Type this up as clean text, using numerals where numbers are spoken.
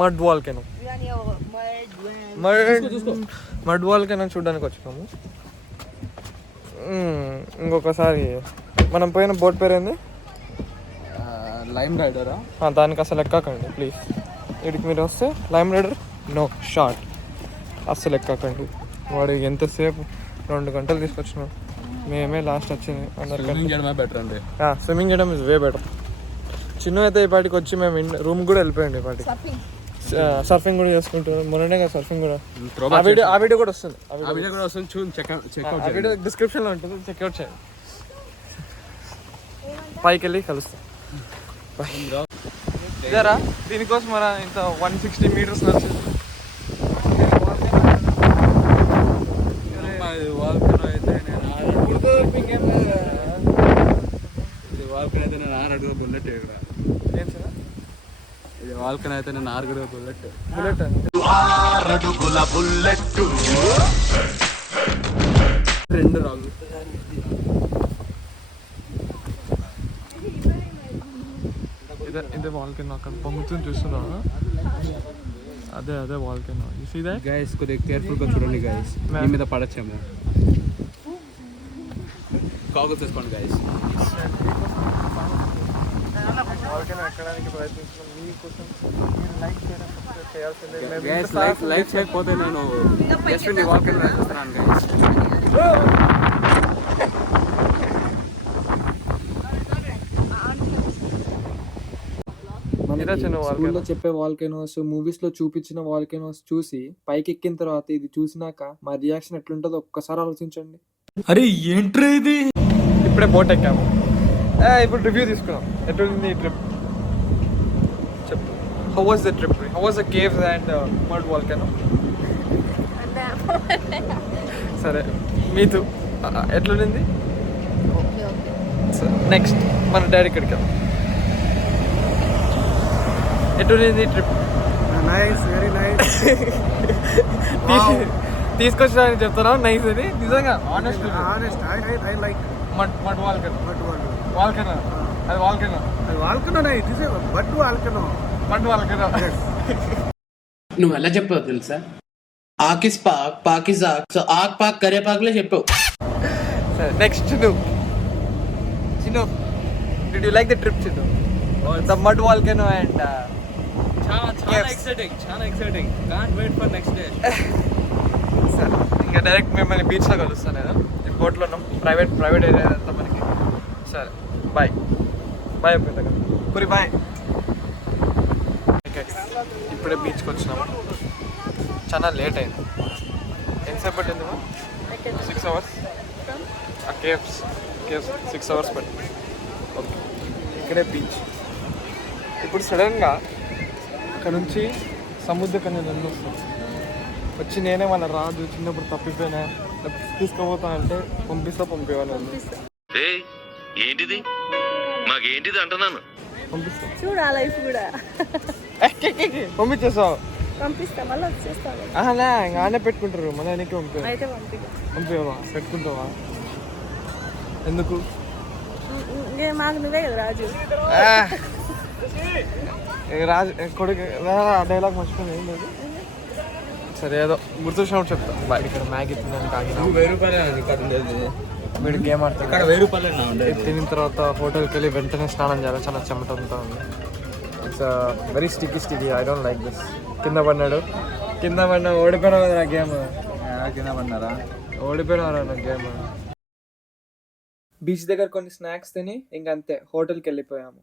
Mud volcano mud volcano చూడడానికి వచ్చినాము. ఇంకొకసారి మనం పోయిన బోట్ పేరు ఏంది? లైమ్ రైడరా? దానికి అసలు ఎక్కకండి ప్లీజ్. వీడికి మీరు వస్తే లైమ్ రైడర్ నో షార్ట్ అస్సలు ఎక్కకండి. వాడు ఎంతసేపు 2 గంటలు తీసుకొచ్చినాడు. మేమే లాస్ట్ వచ్చింది. బెటర్ అండి. స్విమ్మింగ్ చేయడం ఇస్ వే బెటర్. చిన్న అయితే ఈ పాటికి వచ్చి మేము రూమ్ కూడా వెళ్ళిపోయండి. ఈ పాటికి సర్ఫింగ్ కూడా చేసుకుంటాం. మొన్ననే కదా సర్ఫింగ్ కూడా. ఆ వీడియో కూడా వస్తుంది. వీడియో డిస్క్రిప్షన్లో ఉంటుంది, చెక్అవుట్ చేయండి. పైకి వెళ్ళి కలుస్తాం. ఇదారా దీనికోసం మన ఇంత 160 మీటర్స్ నచ్చింది. వాల్కన్ అయితే నేను 6 అడుగుల బుల్లెట్. ఇది వాల్కన్ అయితే నేను 6 అడుగుల బుల్లెట్. 6 అడుగుల బుల్లెట్ 2 రాళ్ళు. ఇదే వాల్కెనో అక్కడ పొంగుతుంది చూస్తున్నా. అదే volcano. You see that guys, కొద్దిగా కేర్ఫుల్ గా చూడండి గైస్. మీ మీద పడచ్చేమో. కాగల్స్ తీసుకోండి గైస్. వాల్కెనో ఎక్కడానికి ప్రయత్నిస్తున్నాం. మీకోసం లైక్ చేయడం చేయాల్సిందే. గైస్ లైక్ చేయకపోతే నేను జస్ట్ వాల్కెనో చూస్తున్నాను గైస్. స్కూల్లో చెప్పే వాల్కెనోస్, మూవీస్ లో చూపించిన వాల్కెనోస్ చూసి పైకి ఎక్కిన తర్వాత ఇది చూసినాక మా రియాక్షన్ ఎట్లుంటుందో ఒక్కసారి ఆలోచించండి. అరే ఏంట్రా ఇది? ఇప్పుడే బోట్ ఎక్కాము. ఇప్పుడు రివ్యూ తీసుకున్నాం. ఎట్లుంది ట్రిప్ చెప్పు. How was the trip? How was the caves and mud volcano? సరే మీతో ఎట్లుంది? నెక్స్ట్ మన డాడీ ఇక్కడికి వెళ్దాం. ఎట్లుంది ట్రిప్? Nice, very nice. తీసుకొచ్చడానికి చెప్తున్నావు నైస్ అని. నిజంగా honest I like mud volcano. Volcano అది వాల్కెనో. అది వాల్కెనో నై, this is mud volcano. Mud volcano. నువ్వు ఎలా చెప్పావు తెలుసా? ఆకిస్ పాక్ పాకిస్ ఆక్. సో ఆక్ పాక్ కరే పాక్లే చెప్పావు. సరే నెక్స్ట్ చిన్ను. Did you like the trip చిన్ను? ద మడ్ వాల్కెనో అండ్ చాలా exciting. Can't wait for next day. సరే ఇంకా డైరెక్ట్ మిమ్మల్ని బీచ్లో కలుస్తాను నేను. ఈ బోట్లో ఉన్నాం. ప్రైవేట్ ఏరియా అంతా మనకి. సరే బాయ్ అయిపోయింది కదా పురి బాయ్. ఇప్పుడే బీచ్కి వచ్చినాము. చాలా లేట్ అయింది. ఎంతసేపు పట్టింది? 6 అవర్స్. ఆ కేవ్స్ 6 అవర్స్ పట్టింది. ఓకే, ఇక్కడే బీచ్. ఇప్పుడు సడన్గా అక్కడ నుంచి సముద్ర కన్యలు అన్నీ వస్తుంది. వచ్చి నేనే వాళ్ళ రాజు చిన్నప్పుడు తప్పిపోయినా తీసుకుపోతానంటే పంపేవాళ్ళు. ఏంటిది మాకేంటిది అంటున్నాను. పంపిస్తా చూడు ఆ లైఫ్ కూడా పంపించేసావు. పంపిస్తా మళ్ళీ వచ్చేస్తాను. అలా ఇంకా ఆనే పెట్టుకుంటారు. మళ్ళీ నీకే పంపేవా? పెట్టుకుంటావా? ఎందుకు? మాకు నువ్వే కదా రాజు. రాజు కొడుకు డైలాగ్ మర్చిపోయింది. ఏం లేదు. సరే ఏదో గుర్తొచ్చినప్పుడు చెప్తా. బాయ్. ఇక్కడ మ్యాగీ తిన్నాను కాగినా. 1000 రూపాయలు వీడు గేమ్ ఆడతాడు. ఇక్కడ 1000 రూపాయలు తినిన తర్వాత హోటల్కి వెళ్ళి వెంటనే స్నానం చేయాలి. చాలా చెమట అంతా ఉంది. It's very sticky. I don't like this. కింద పడినా ఓడిపోయినా కదా గేమ్. కింద పడినారా? ఓడిపోయినారా నా గేమ్. బీచ్ దగ్గర కొన్ని స్నాక్స్ తిని ఇంకంతే హోటల్కి వెళ్ళిపోయాము.